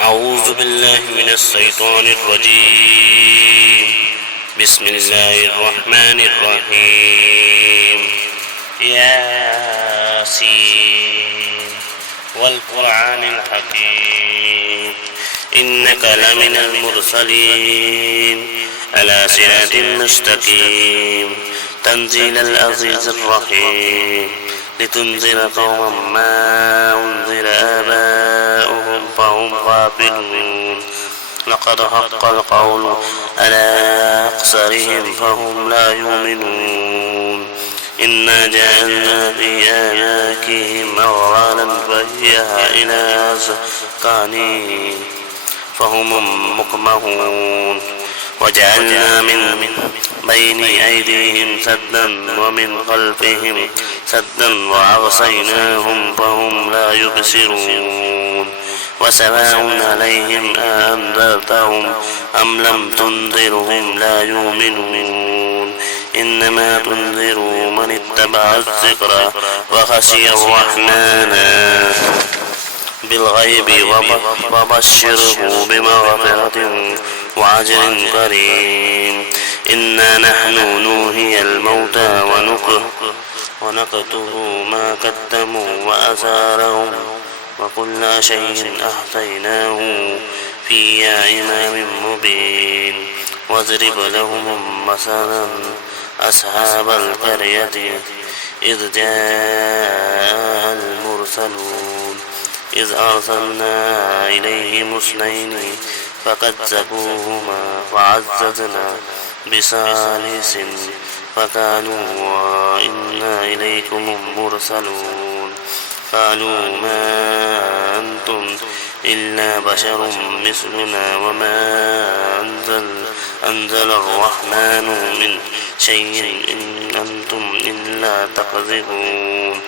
أعوذ بالله من الشيطان الرجيم. بسم الله الرحمن الرحيم. ياسين والقرآن الحكيم إنك لمن المرسلين على صراط مستقيم تنزيل العزيز الرحيم لتنذر قوما ما أنذر آباؤهم فهم غافلون لقد حق القول على أكثرهم فهم لا يؤمنون إنا جعلنا في أعناقهم أغلالا فهي إلى أذقانهم فهم مقمحون وجعلنا من بين أيديهم سدا ومن خلفهم سدا وأغشيناهم فهم لا يبصرون وسواء عليهم أأنذرتهم أم لم تنذرهم لا يؤمنون إنما تنذر من اتبع الذكر وخشي الرحمن بالغيب وبشره بمغفرة وأجر كريم إنا نحن نحيي الموتى ونكتب ما قدموا وآثارهم وكل شيء أحصيناه في إمام مبين واضرب لهم مثلا أصحاب القرية إذ جاء المرسلون إذ أرسلنا إليهم اثنين فكذبوهما فعززنا بثالث فقالوا إنا إليكم مرسلون قالوا ما أنتم إلا بشر مثلنا وما أنزل الرحمن من شيء إن أنتم إلا تكذبون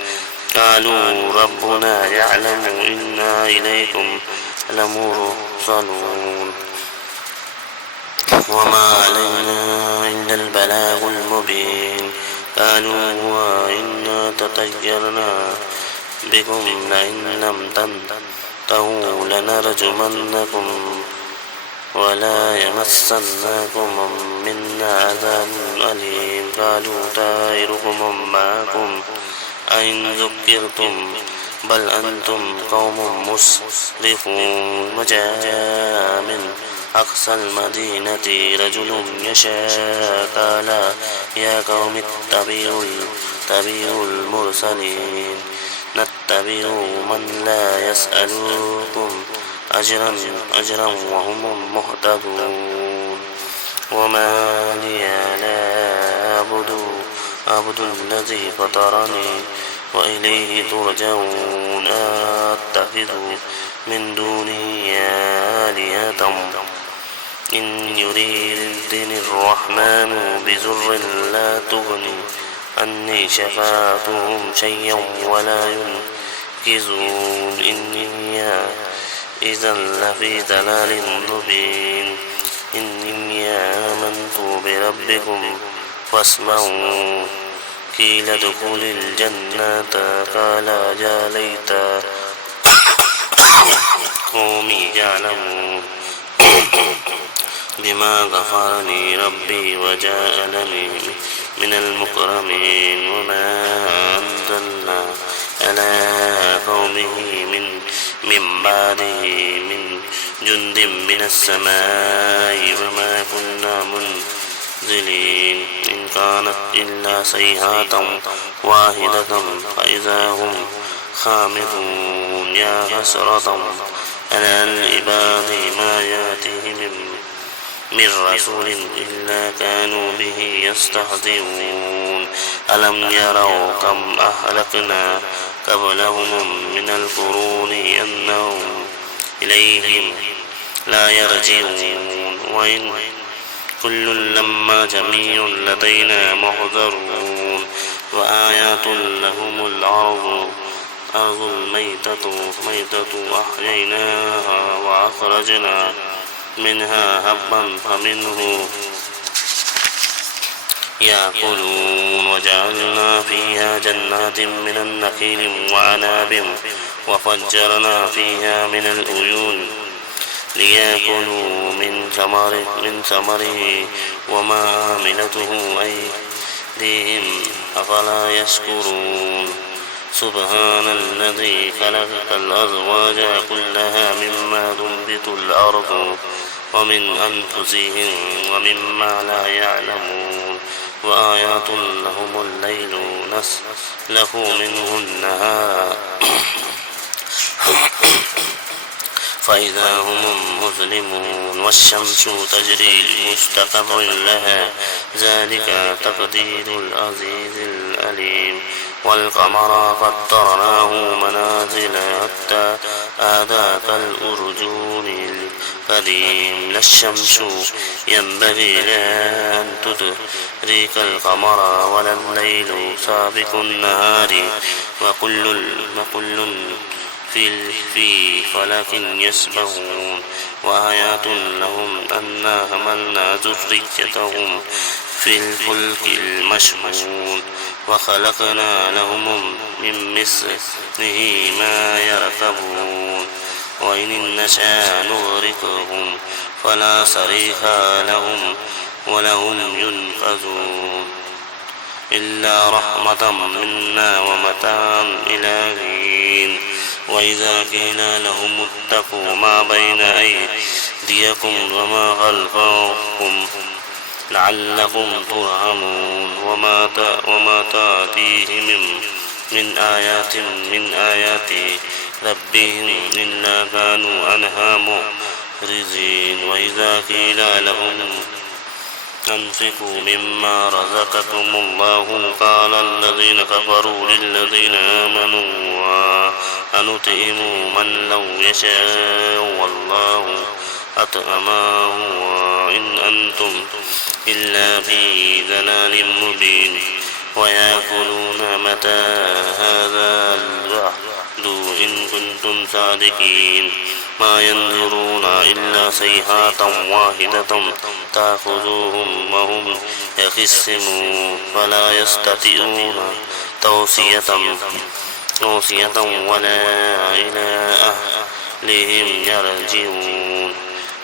قالوا ربنا يعلم إنا إليكم لمرسلون وما علينا إلا البلاغ المبين قالوا وإنا تطيرنا بكم لئن لم تنتهوا لنرجمنكم ولا يمسنكم منا عذاب أليم قالوا طائركم معكم أئن ذكرتم بل أنتم قوم مسرفون وجاء من أقصى المدينة رجل يشاء قال يا قوم اتبعوا المرسلين نتبع من لا يسألكم أجرا وهم مهتدون وما لي لا أعبد الذي فطرني وإليه ترجعون أتخذ من دونه آلهة إن يردني الرحمن بضر لا تغني عني شفاعتهم شيئا ولا ينقذون إني إذا لفي ضلال مبين إني آمنت بربكم فاسمعوا قيل ادخل الجنة قال يا ليت قومي يعلمون بما غفرني ربي وجعلني من المكرمين وما أنزلنا على قومه من بعده من جند من السماء وما كنا منزلين إن كانت إلا صيحة واحدة فإذا هم خامدون يا حسرة على العباد ما يأتيهم من رسول إلا كانوا به يستهزئون ألم يروا كم أهلكنا قبلهم من القرون أنهم إليهم لا يرجعون وإن كل لما جميع لدينا محضرون وآيات لهم الأرض الميتة أحييناها وأخرجنا منها هبا فمنه يأكلون وجعلنا فيها جنات من النخيل وعناب وفجرنا فيها من العيون ليأكلوا من ثمره وما عاملته أيديهم أفلا يشكرون سبحان الذي خلق الأزواج كلها مما تنبت الأرض ومن أنفسهم ومما لا يعلمون وآيات لهم الليل نسلخ منه النهار فإذا هم مظلمون والشمس تجري لمستقر لها ذلك تقدير العزيز العليم والقمر قدرناه منازل حتى عاد كالأرجون القديم لا الشمس ينبغي لها أن تدرك القمر ولا الليل سابق النهار وكل في فلك يسبحون وآيات لهم أنا حملنا ذريتهم في الفلك المشحون وخلقنا لهم من مثله ما يركبون وإن نشأ نغرقهم فلا صريخ لهم ولهم ينقذون إلا رحمة منا ومتاعا إلى حين وإذا قيل لهم اتقوا ما بين أيديكم وما خلفكم لعلكم ترحمون وما تأتيهم من آيات ربهم إلا كانوا عنها معرضين وإذا قيل لهم أنفقوا مما رزقكم الله قال الذين كفروا للذين آمنوا أنطعم من لو يشاء والله أطعمه وإن أنتم إلا في ضلال مبين ويقولون متى هذا الوعد إن كنتم صادقين ما ينظرون إلا صيحة واحدة تأخذهم وهم يخصمون فلا يستطيعون توصية ولا إلى أهلهم يرجعون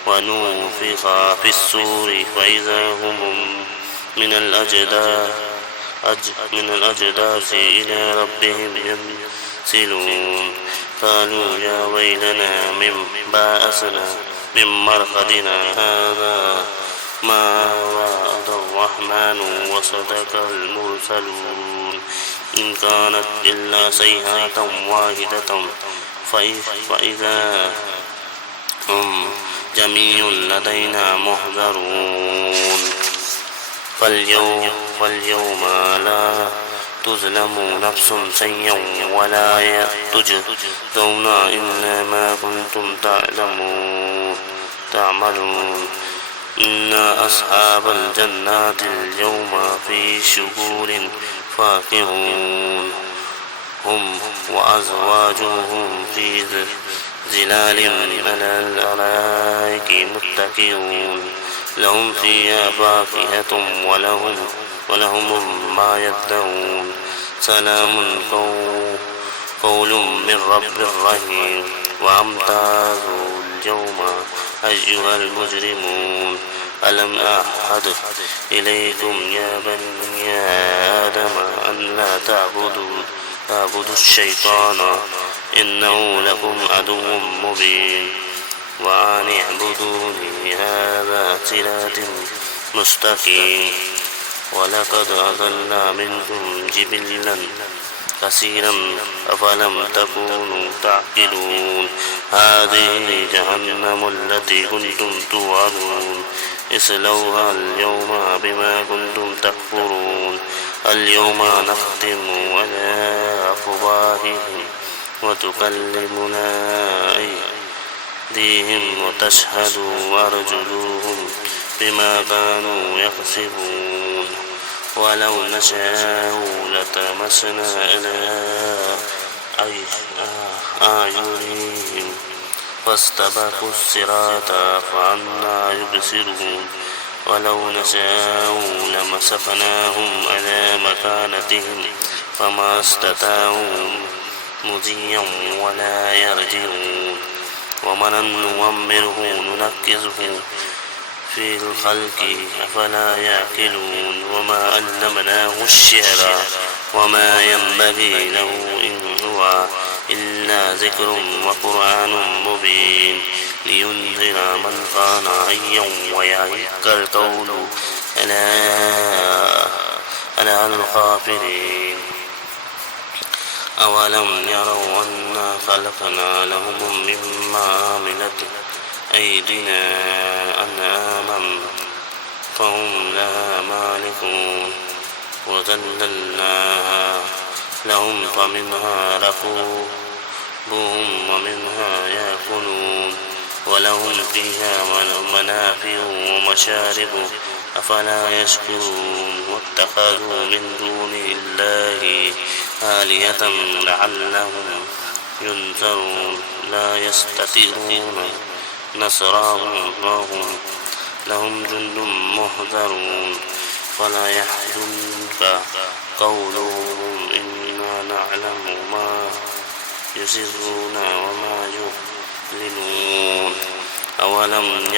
ونفخ في الصور فإذا هم من الأجداث إلى ربهم ينسلون قالوا يا ويلنا من بأسنا من مرقدنا هذا ما وعد الرحمن وصدق المرسلون إن كانت إلا صيحة واحدة فإذا هم جميع لدينا محضرون فاليوم لا تظلم نفس شيئا ولا تجزون إلا ما كنتم تعملون إن أصحاب الجنات اليوم في شغل فاكهون هم وأزواجهم في ظلال على الأرائك متكئون لهم فيها فاكهة ولهم ما يدعون سلام قول من رب رحيم وامتازوا اليوم أيها المجرمون ألم أعهد إليكم يا بني آدم أن لا تعبدوا الشيطان إنه لكم عدو مبين وأن اعبدوني هذا صراط مستقيم ولقد أضل منكم جبلا كثيرا أفلم تكونوا تعقلون هذه جهنم التي كنتم توعدون اصلوها اليوم بما كنتم تكفرون اليوم نختم على أفواههم وتكلمنا أيديهم وتشهد أرجلهم بما كانوا يكسبون ولو نشاء لطمسنا على أعينهم فاستبقوا الصراط فأنى يبصرون ولو نشاء لمسخناهم على مكانتهم فما استطاعوا مضيا ولا يرجعون ومن نعمره ننكسه في الخلق أفلا يعقلون وما علمناه الشعر وما ينبغي له إن هو إلا ذكر وقرآن مبين لينذر من كان حيا ويحق القول على الكافرين. أولم يروا أنا خلقنا لهم مما عملت أيدينا أنعاما فهم لها مالكون وذللناها لهم فمنها ركوبهم ومنها يأكلون ولهم فيها منافع ومشارب أفلا يشكرون واتخذوا من دون الله آلهة لعلهم ينصرون لا يستطيعون نصرهم وهم لهم جند محضرون فلا يحزنك قولهم إنا نعلم ما يسرون وما يعلنون. أولم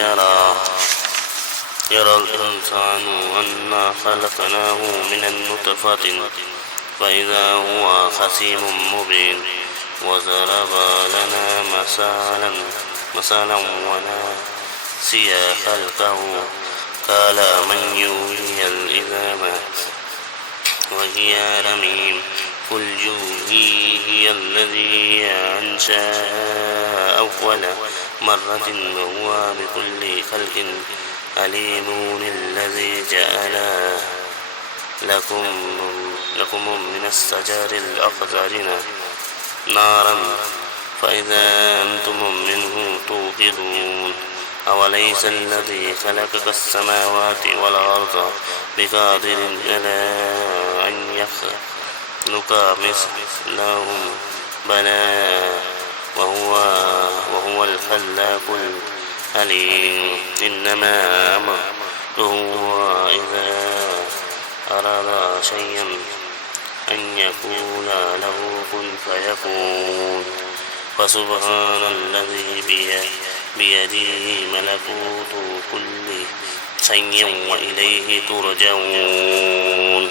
يرى الإنسان أنا خلقناه من النطفة فإذا هو خصيم مبين وضرب لنا مثلا ونسي خلقه قال من يحيي العظام وهي رميم قل يحييها الذي أنشأها أول مرة وهو بكل خلق عليم الذي جعل لكم من الشجر الأخضر نارا فإذا أنتم منه توقدون أوليس الذي خلق السماوات والأرض بقادر على أن يخلق مثلهم بلى وهو الخلاق العليم. إنما أمره إذا أراد شيئا أن يقول له كن فيكون فسبحان الذي بيده ملكوت كل شيء وإليه ترجعون.